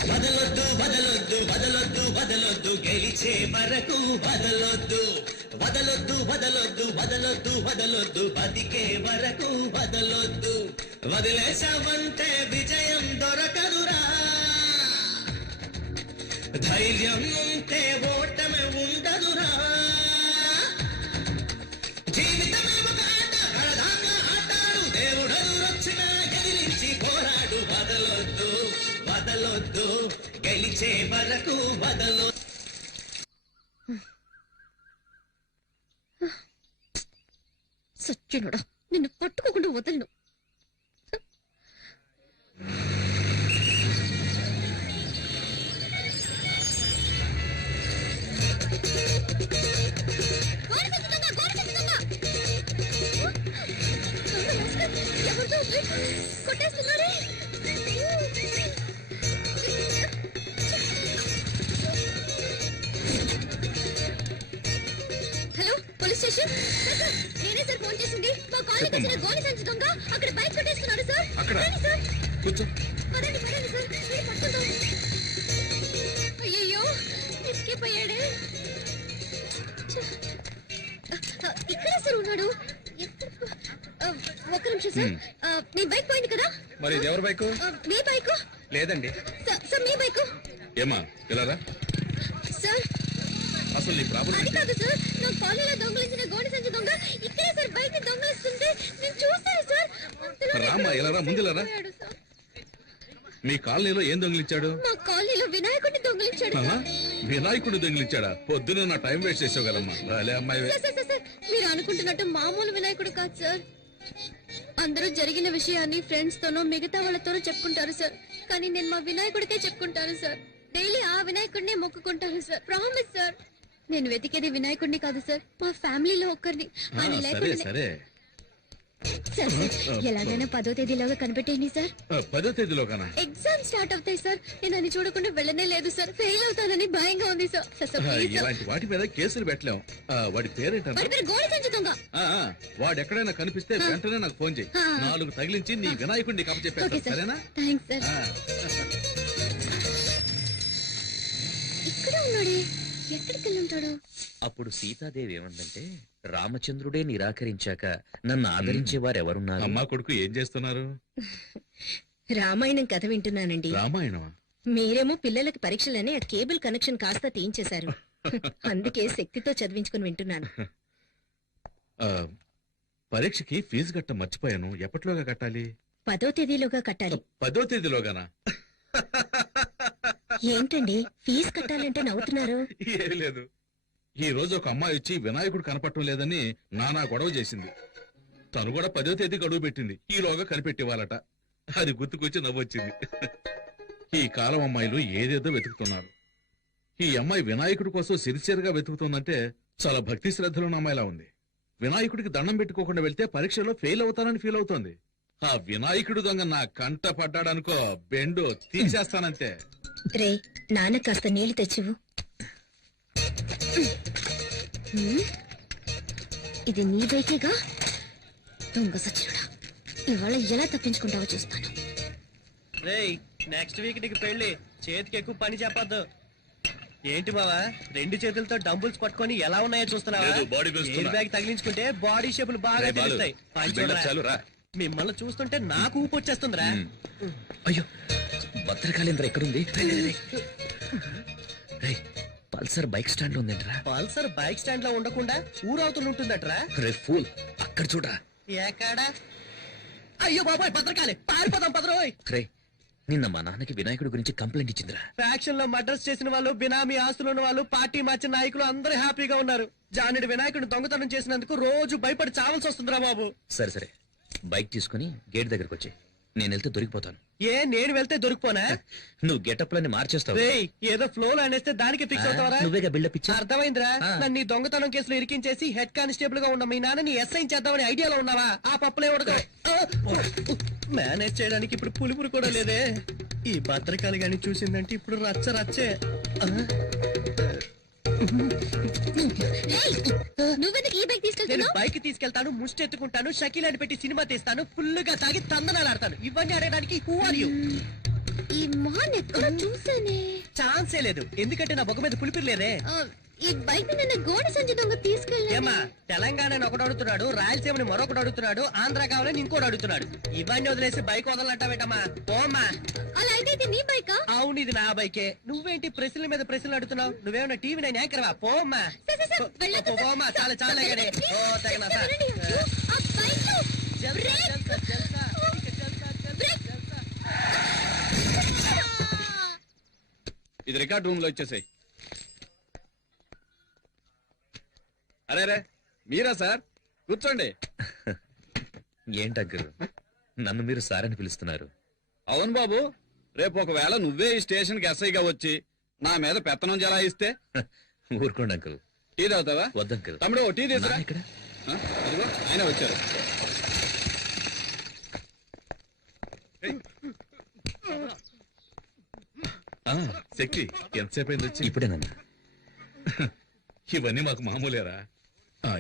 వదలొద్దు, వదలొద్దు, వదలొద్దు, వదలొద్దు, గెలిచే వరకు వదలొద్దు. వదలొద్దు, వదలొద్దు, వదలొద్దు, వదలొద్దు, బతికే వరకు వదలొద్దు. వదిలేసావంటే విజయం దొరకదురా. ధైర్యం ఉంటే ఓటమి ఉండదురా. జీవితమే ఒక ఆట, అడదాకా ఆటాడు. దేవుడెదురొచ్చినా ఎదిరించి పోరాడు. వదలొద్దు, వదలొద్దు, గెలిచే వరకు వదలొద్దు. సచ్చినుడా, నిన్ను పట్టుకోకుండా వదలను. కొట్టేస్తున్నారే. Hello, police station. సార్, నేనే సార్ ఫోన్ చేసింది. మా కాలనీకి వచ్చిన గోలి సంచి దొంగ అక్కడ బైక్ కొట్టేస్తున్నాడు సార్. అక్కడ? రండి సార్. కూర్చో. పదండి, పదండి సార్. మీరు పట్టుకుందాం. అయ్యయ్యో, ఎస్కేప్ అయ్యాడే. ఇక్కడే సార్ ఉన్నాడు. ఒక్క నిమిషం సార్. మీ బైక్ పోయింది కదా? మరి ఇది ఎవరి బైకు? మీ బైకు లేదండి. సార్, మీ బైకు. ఏమా ఇలా రా. సార్, అసలు నీ ప్రాబ్లం అది కాదు సార్. నా కాలనీలో దొంగలించిన గోడి సంచి దొంగ ఇక్కడే సార్ బైక్ దొంగలిస్తుంటే నేను చూస్తాను సార్. అంతలోనే రామ్మా, ఇలా రా, ముందు ఇలా రా. పోయాడు సార్. మీ కాలనీలో ఏం దొంగిలించాడు? మా కాలనీలో వినాయకుడిని దొంగలించాడు ఆహా, సార్. వినాయకుడు దొంగిలించాడా? పొద్దున నా టైం వేస్ట్ చేసావు కదమ్మా. రాలే అమ్మాయి. సార్, సార్, సార్, సార్, మీరు అనుకుంటున్నట్టు మామూలు వినాయకుడు కాదు సార్. అందరూ జరిగిన విషయాన్ని ఫ్రెండ్స్ తోనో మిగతా వాళ్ళతోనో చెప్పుకుంటారు సార్. కానీ నేను మా వినాయకుడికే చెప్పుకుంటాను సార్. డైలీ ఆ వినాయకుడినే మొక్కుకుంటాను సార్. Promise sir. నేను వెతికేది వినాయకుడిని కాదు సార్, మా ఫ్యామిలీలో ఒక్కరిని. ఆయన సరే లేకుండా సరే, సార్ సార్ ఎలాగైనా 10వ తేదీలోగా కనిపెట్టేయండి సార్. 10వ తేదీలో కనా? ఎగ్జామ్ స్టార్ట్ అవుతాయి సార్. నేను అది చూడకుండా వెళ్ళనే లేదు సార్. ఫెయిల్ అవుతానని భయంగా ఉంది sir. Sir sir please sir. ఇలాంటి వాటి మీద కేసులు పెట్టలేం. వాడి పేరేంటన్నా? వాడి పేరు గోడి సంచి దొంగ. వాడు ఎక్కడైనా కనిపిస్తే వెంటనే నాకు ఫోన్ చేయి. 4 తగిలించి నీ వినాయకుడిని ఓకే కప్పచెప్పేస్తాను, సార్. సరేనా? Thanks sir. ఇక్కడ ఉన్నాడే, ఎక్కడికి వెళ్ళి ఉంటాడు? అప్పుడు సీతాదేవి ఏమందంటే, రామచంద్రుడే నిరాకరించాక నన్ను ఆదరించే వారెవరున్నారు? అమ్మా కొడుకు ఏం చేస్తున్నారు? రామాయణం కథ వింటున్నానండి. రామాయణమా? మీరేమో పిల్లలకి పరీక్షలని ఆ కేబుల్ కనెక్షన్ కాస్త తీయించేశారు. అందుకే శక్తితో చదివించుకుని వింటున్నాను. ఆ, పరీక్షకి ఫీజు కట్ట మర్చిపోయాను. ఎప్పటిలోగా కట్టాలి? 10వ తేదీలోగా కట్టాలి. 10వ తేదీలోగానా? ఏంటండి ఫీజు కట్టాలంటే నవ్వుతున్నారు? ఏం లేదు, ఈ రోజు ఒక అమ్మాయి వచ్చి వినాయకుడు కనపడటం లేదని నానా గొడవ చేసింది. తను కూడా 10వ తేదీ గడువు పెట్టింది. ఈలోగా కనిపెట్టివ్వాలట. అది గుర్తుకొచ్చి నవ్వొచ్చింది. ఈ కాలం అమ్మాయిలు ఏదేదో వెతుకుతున్నారు. ఈ అమ్మాయి వినాయకుడి కోసం సిరిసియర్గా వెతుకుతుందంటే చాలా భక్తి శ్రద్ధలున్న అమ్మాయిలా ఉంది. వినాయకుడికి దండం పెట్టుకోకుండా వెళ్తే పరీక్షలో ఫెయిల్ అవుతానని ఫీల్ అవుతోంది. ఆ వినాయకుడు దొంగ నా కంట పడ్డాడనుకో, బెండు తీసేస్తానంతే. రే నాన్న కాస్త నీళ్లు తెచ్చివు. ఇది నీ బైకేగా? దొంగ సచ్చినుడా, ఇవాళ ఎలా తప్పించుకుంటావో చూస్తాను. రేయ్ నెక్స్ట్ వీక్ నీకు పెళ్లి, చేతికి ఎక్కువ పని చెప్పొద్దు. ఏంటి బావా 2 చేతులతో డంబుల్స్ పట్టుకొని ఎలా ఉన్నాయో చూస్తున్నావా? లేదు, body పెంచుతున్నా. ఎయిర్ బ్యాగ్ తగిలించుకుంటే బాడీ షేపులు బాగా రేయ్ బాలు, తెలుస్తాయి. పని బిల్డప్ చూడరా. చాలు రా. మిమ్మల్ని చూస్తుంటే నాకు ఊపు వచ్చేస్తుందిరా. అయ్యో, భద్రకాళేంద్ర ఎక్కడుంది? రేయ్, పల్సర్ బైక్ స్టాండ్ లో ఉందేంట్రా? పల్సర్ బైక్ స్టాండ్ లో ఉండకుండా ఊరవుతులు ఉంటుందట్రా. రే ఫూల్, అక్కడ చూడరా. ఎక్కడా? అయ్యో బాబాయ్, భద్రకాళి పారిపోదాం పదరోయ్. రే, నిన్న మా నాన్నకి వినాయకుడి గురించి కంప్లైంట్ ఇచ్చిందిరా. ఫ్యాక్షన్ లో మర్డర్స్ చేసిన వాళ్ళు, బినామీ ఆస్తులు ఉన్న వాళ్ళు, పార్టీ మార్చిన నాయకులు అందరూ హ్యాపీగా ఉన్నారు. జానుడి వినాయకుడిని దొంగతనం చేసినందుకు రోజు భయపడి చావాల్సి వస్తుందిరా బాబు. సరే సరే, బైక్ తీసుకుని గేట్ దగ్గరకు వచ్చి, నేను వెళ్తే దొరికిపోతాను. నేను వెళ్తే దొరికిపోనా? నువ్వు గెటప్లని మార్చేస్తావు. రేయ్, ఏదో ఫ్లో లో అనేస్తే దానికి ఫిక్స్ అవుతావరా? నువ్వేగా బిల్డప్ ఇచ్చా. అర్థమైందిరా. ఆ. నన్ను ఈ దొంగతనం కేసులో ఇరికించేసి హెడ్ కానిస్టేబుల్ గా ఉన్న మీ నాన్నని ఎస్ఐ చేద్దామని ఐడియాలో ఉన్నావా? ఆ పప్పులే ఉడక మేనేజ్ చేయడానికి ఇప్పుడు పులిపురు కూడా లేదే. ఈ భద్రకాళి గాని చూసిందంటే ఇప్పుడు రచ్చ రచ్చే. నువ్వెందుకు ఈ బైక్ నేను తీసుకెళ్తున్నావు? బైక్ తీసుకెళ్తాను, ముష్టి ఎత్తుకుంటాను, షకీలాని పెట్టి సినిమా తీస్తాను, ఫుల్ గా తాగి తందనాలు ఆడతాను. ఇవన్నీ ఆడడానికి హూ ఆర్ యూ? ఈ మొహన్ ఎక్కడ చూసానే? ఛాన్సే లేదు, ఎందుకంటే నా బొగ్గ మీద పులిపిరి లేదే. ఈ బైక్ నిన్న గోడి సంచి దొంగ తీసుకెళ్ళి. ఏమా, తెలంగాణని ఒకడు అడుగుతున్నాడు, రాయలసీమని మరొకడు అడుగుతున్నాడు, ఆంధ్ర కావాలని ఇంకోటి అడుగుతున్నాడు. ఇవన్నీ వదిలేసి బైక్ వదలంటావేటమ్మా? పోమ్మా. అలా అయితే ఇది నీ బైకా? అవును, ఇది నా బైకే. నువ్వేంటి ప్రశ్నల మీద ప్రశ్నలు అడుగుతున్నావు? నువ్వేమన్నా టీవీ నేను యాంకర్వా? పోమ్మా. సార్, సార్, సార్, వెళ్ళొద్దు సార్. పోమ్మా, చాలా చాలా గానీ. ఓ తగిన సార్. వెళ్ళండి. అయ్యో, ఆ బైక్ లో జల్సా, బ్రేక్. జల్సా, జల్సా. ఇక జల్సా, జల్సా, జల్సా. ఇది రికార్డ్ రూమ్ లో ఇచ్చేసాయి. అరే రే, మీరా సార్? కూర్చోండి. ఏంటగ్గరు, నన్ను మీరు సార్ అని పిలుస్తున్నారు? అవును బాబు, రేపు ఒకవేళ నువ్వే ఈ స్టేషన్ కి ఎస్ఐగా వచ్చి నా మీద పెత్తనం జలాయిస్తే ఊరుకోండి అంకుల్. టీ తాగుతావా? వద్దంకుల్. తమ్ముడు ఓ టీ తీసురా. నాన్న ఇక్కడ? ఆ, అదిగో ఆయన వచ్చారు. శక్తి ఎంతసేపు అయింది వచ్చి? ఇప్పుడే నన్ను. ఇవన్నీ మాకు మామూలేరా.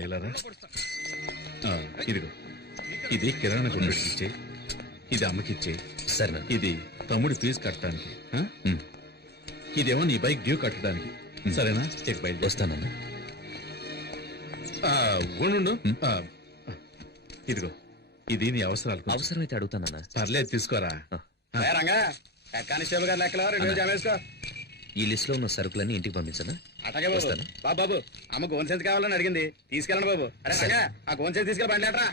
ఇలా రా. ఇదిగో, ఇది కిరాణా కొనుగోలు ఇచ్చే, ఇది అమ్మకిచ్చే, సరే నాన్న. ఇది తమ్ముడి ఫీజు కట్టడానికి, ఉమ్, ఇదేమో నీ బైక్ డ్యూ కట్టడానికి. సరేనా? చెక్ బయట వస్తానన్నా. ఉండు. ఇదిగో, ఇది నీ అవసరాలకు. అవసరమైతే అడుగుతానన్నా. పర్లేదు, తీసుకోరా. ఏ రంగా, హెడ్ కానిస్టేబుల్ గారు లెక్కలో 2000 జమ వేసుకో. ఈ లిస్ట్ లో ఉన్న సరుకులన్నీ ఇంటికి పంపించనా? అటగే బాబు. వస్తాను. బాబు, అమ్మ గోన్ సెన్స్ కావాలని అడిగింది, తీసుకెళ్ళండి బాబు. అరే రంగా, ఆ గోన్ సెన్స్ తీసుకెళ్ళి బండి లేటరా.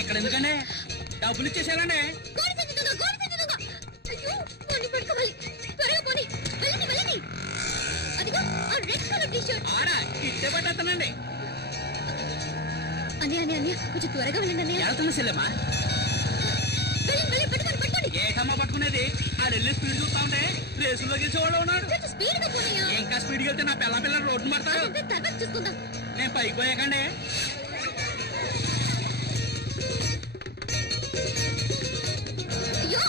ఇక్కడ ఎందుకంటే డబ్బులు ఇచ్చేసారండి. గోడి సంచి దొంగ, గోడి సంచి దొంగ. అయ్యో, వాడిని పట్టుకోవాలి. త్వరగా పోనీ. వెళ్ళండి, వెళ్ళండి. అదిగో ఆ రెడ్ కలర్ టీ షర్ట్. ఆడ ఇట్టే పట్టేస్తానండి. అన్నయ్య కొంచెం త్వరగా వెళ్ళండి అన్నయ్య. వెళ్తున్న సెల్లమ్మా. వెళ్ళండి, పట్టుకోండి. ఏటమ్మా పట్టుకునేది ఆ వెళ్ళి స్పీడ్ చూస్తా ఉంటే రేసులో గెలిచేవాడు ఉన్నాడు. కొంచెం స్పీడ్ గా పోనీయా. ఇంకా స్పీడ్కి వెళ్తే నా పిల్ల రోడ్డు పడతారు. అదంతా తర్వాత చూసుకుందాం. నేను పైకి పోయాకండి. అయ్యో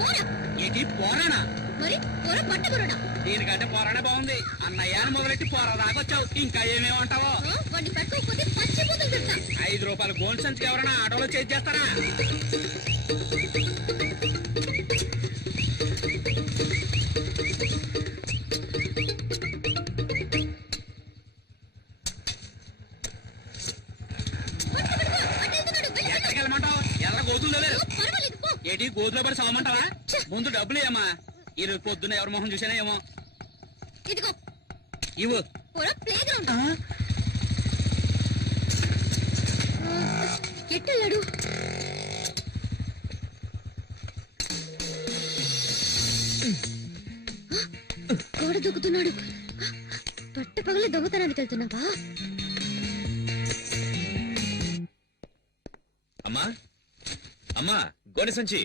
పోరా. ఏంటి పోరానా? మరి పోర పట్ట పోరాడా. దీనికంటే పోరానే బాగుంది. అన్నయ్యాన్ని మొదలెట్టి పోరా దాకొచ్చావు. ఇంకా ఏమేమంటావో. వాడిని పట్టుకోకపోతే పచ్చి బూతులు తిడతా. 5 రూపాయలు గోల్డ్ సంచికి ఎవరైనా ఆటోలో చేసి చేస్తారా? ఎక్కడికి వెళ్ళమంటావు? ఎర్ర గోతులు లేవు. పర్వాలేదు పో. ఏంటి గోతులో పడి సావమంటావా? ముందు డబ్బులు ఏమా? ఈ రోజు పొద్దున్న ఎవరి మొహం చూసానా ఏమో. ఇదిగో ఇవ్వు. పోర ప్లే గ్రౌండ్. ఎట్టెళ్ళాడు? గోడ దూకుతున్నాడు. పట్ట పగలే దొంగతనానికి వెళ్తున్నావా? అమ్మా అమ్మా గోనె సంచి.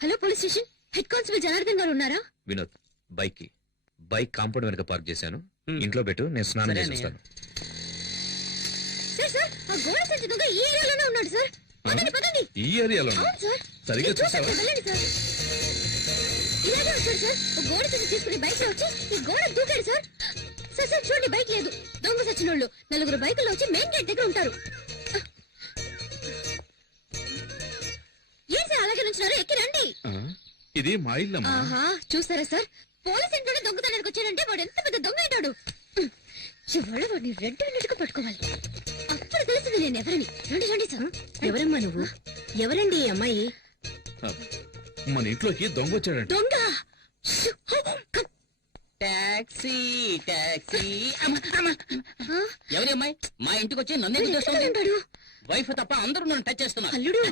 Hello police station. Head constable Janardhan గారు ఉన్నారా? వినోద్ బైక్ కాంపౌండ్ వెనక పార్క్ చేశాను. ఇంట్లో పెట్టు, నేను స్నానం చేసి వస్తాను. సార్ సార్ ఆ గోడ సంచి దొంగ ఈ ఏరియాలోనే ఉన్నాడు సార్. పదండి పదండి. ఈ ఏరియాలో అవును సార్. సరిగ్గా నేను చూశాను చూసావా? సార్, వెళ్ళండి సార్. ఇలాగే వచ్చాడు సార్. ఒక గోడ సంచి తీసుకుని బైక్ లో వచ్చి ఈ గోడ దూకాడు సార్. సార్ సార్ చూడండి, బైక్ లేదు. దొంగ సచ్చినోళ్ళు 4 బైకుల్లో వచ్చి మెయిన్ గేట్ దగ్గర ఉంటారు. ఏం సార్ అలాగే నుంచున్నారు? ఎక్కి రండి. ఇది మా ఇల్లమ్మా. ఆహా చూసారా సార్, పోలీస్ ఇంట్లో దొంగతనానికి వచ్చాడంటే వాడు ఎంత పెద్ద దొంగ అయినాడు. ఇవాళ వాడిని రెడ్ హ్యాండెడ్గా పట్టుకోవాలి. అప్పుడు తెలిసింది నేను ఎవరిని. రండి రండి సార్. ఎవరమ్మా నువ్వు? ఎవరండి ఈ అమ్మాయి? మన ఇంట్లోకి దొంగ వచ్చాడంట. దొంగ. Taxi taxi. ఎవరి అమ్మాయి మా ఇంటికి వచ్చి నన్ను వాడు ఎక్కడ ఉంటాడు? వైఫ్ తప్ప అందరూ నన్ను టచ్ చేస్తున్నారు. అల్లుడు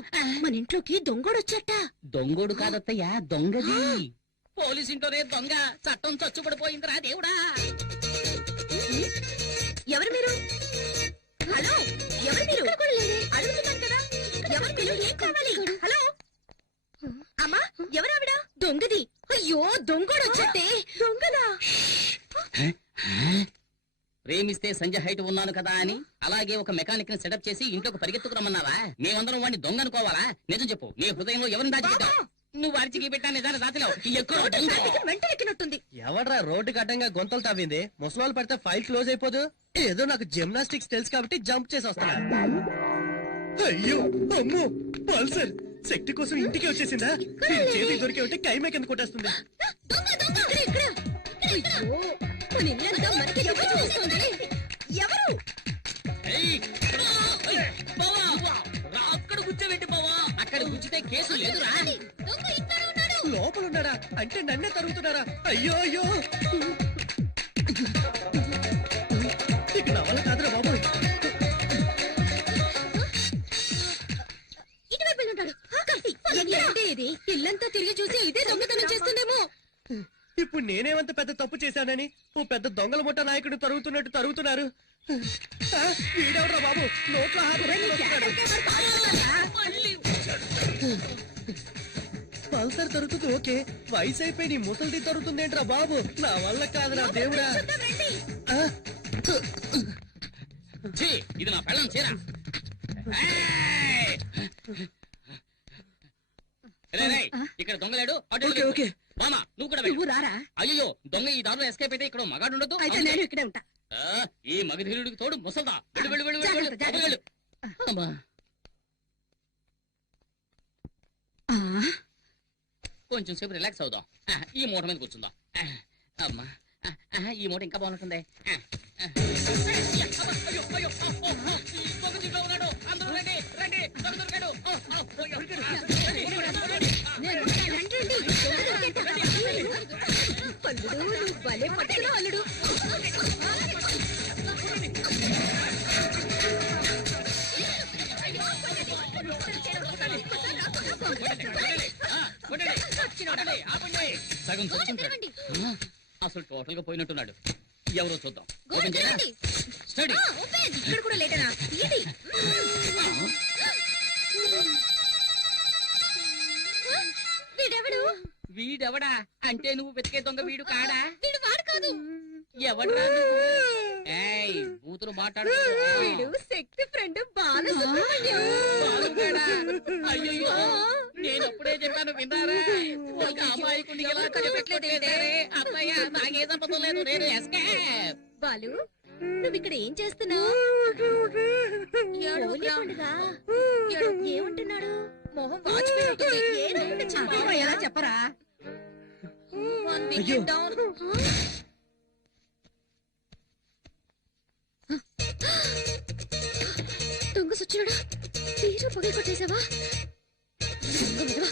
మన ఇంట్లోకి దొంగోడొచ్చట. దొంగోడు కాదత్తయ్యా, దొంగది. పోలీస్ ఇంట్లోనే దొంగ. చట్టం చచ్చుపడిపోయిందిరా దేవుడా. ఎవరు మీరు? హలో, ఎవరు మీరు? అడుగుతున్నాను కదా, ఎవరు మీరు? ఏం కావాలి? హలో అమ్మా, ఎవరావిడ? దొంగది. అయ్యో దొంగోడొచ్చటే. దొంగదా? ప్రేమిస్తే సంజయ్ హైట్ ఉన్నాను కదా అని అలాగే ఒక మెకానిక్ ని సెటప్ చేసి ఇంట్లోకి పరిగెత్తుకురమ్మన్నావా? మేమందరం వాడిని దొంగ అనుకోవాలా? నిజం చెప్పు, నీ హృదయంలో ఎవరిని దాచిపెట్టావు? నువ్వు అడిచికి పెట్టా నిజాన్ని దాచలేవు. ఎక్కినట్టుంది. ఎవడ్రా రోడ్డుకి అడ్డంగా గొంతలు తవ్వింది? ముసలోళ్ళు పడితే ఫైల్ క్లోజ్ అయిపోదు. ఏదో నాకు జిమ్నాస్టిక్స్ తెలుసు కాబట్టి జంప్ చేసి వస్తున్నా. అయ్యో అమ్మో, పల్సర్ శక్తి కోసం ఇంటికి వచ్చేసిందా? దీని చేతికి దొరికి ఉంటే కైమే కింద కొట్టేస్తుంది. అయ్యో, మన ఇల్లంతా మనకి దొంగ చూపిస్తోంది. ఎవరు? అక్కడ కూర్చోబెట్టి బావా. అక్కడ కూర్చుంటే కేసు లేదురా. దొంగ ఇక్కడ ఉన్నాడు. లోపల ఉన్నాడా? అంటే నన్నే తరుగుతున్నారా? అయ్యో అయ్యో, ఇక నా వల్ల కాదురా బాబు. ఇటువైపు ఉంటాడు. ఏంటి ఇది? ఇల్లంతా తిరిగి చూసి ఇదే దొంగతనం చేస్తుందేమో. ఇప్పుడు నేనేమంత పెద్ద తప్పు చేశానని ఓ పెద్ద దొంగల ముఠ నాయకుడు తరుగుతున్నట్టు తరుగుతున్నారు. ఆ, వీడెవడ్రా బాబు నోట్లో హాత పెట్టుకుంటున్నాడు. పల్సర్ తరుగుతుంది ఓకే, వయసు అయిపోయి నీ ముసలిది తరుగుతుందేంట్రా బాబు? నా వల్ల కాదురా దేవుడా. ఆ, ఛీ, ఇది నా పెళ్ళం చీర. ఇక్కడ దొంగలేడు. Okay okay. మామా నువ్వు కూడా నువ్వు రారా? అయ్యో దొంగ ఈ దారిలో ఎస్కేప్ అయితే ఇక్కడ మగాడు ఉండదు. అయితే నేను ఇక్కడే ఉంటా. ఈ మగధీరుడికి తోడు ముసల్దా. వెళ్ళు వెళ్ళు వెళ్ళు వెళ్ళు జాగ్రత్త, జాగ్రత్త. వెళ్ళు. అమ్మా. కొంచెం సేపు రిలాక్స్ అవుదాం. ఈ మూట మీద కూర్చుందాం. అమ్మా ఈ మూట ఇంకా బాగుంటుంది. అయ్యో, అయ్యో, ఈ దొంగ దీంట్లో ఉన్నాడు. అందరూ రండి రండి, దొంగ దొరికాడు. అల్లుడు నువ్వు భలే పట్టుకున్నావు అల్లుడు. సగం చచ్చుంటాడు. అసలు టోటల్ గా పోయినట్టున్నాడు. ఎవరో చూద్దాం. ఓపెన్ చేయరా? స్టడీ. ఇక్కడ కూడా లేటనా? ఇది ఎవడా అంటే నువ్వు వెతికే దొంగ వీడు కాడా? వీడు వాడు కాదు. ఎవడ్రా నువ్వు? ఏయ్ బూతులు మాట్లాడు. వీడు శక్తి ఫ్రెండ్ బాలసుబ్రహ్మణ్యం. బాలుగాడా? అయ్యయ్యో నేను అప్పుడే చెప్పాను విన్నారా? ఒక అమాయకుడిని ఇలా కనిపెట్టలేదేరే. అత్తయ్య నాకే సంబంధం లేదు, నేను ఎస్కేప్. బాలు నువ్వు ఇక్కడ ఏం చేస్తున్నావు? ఏమంటున్నాడు? మొహం వాచిపోయినట్టుంది. ఏదైనా చెప్పు. ఎలా చెప్పరా? One wicket down. దొంగ సచ్చినోడా, తీరు పొగ కొట్టేశావా? దొంగ మగవా,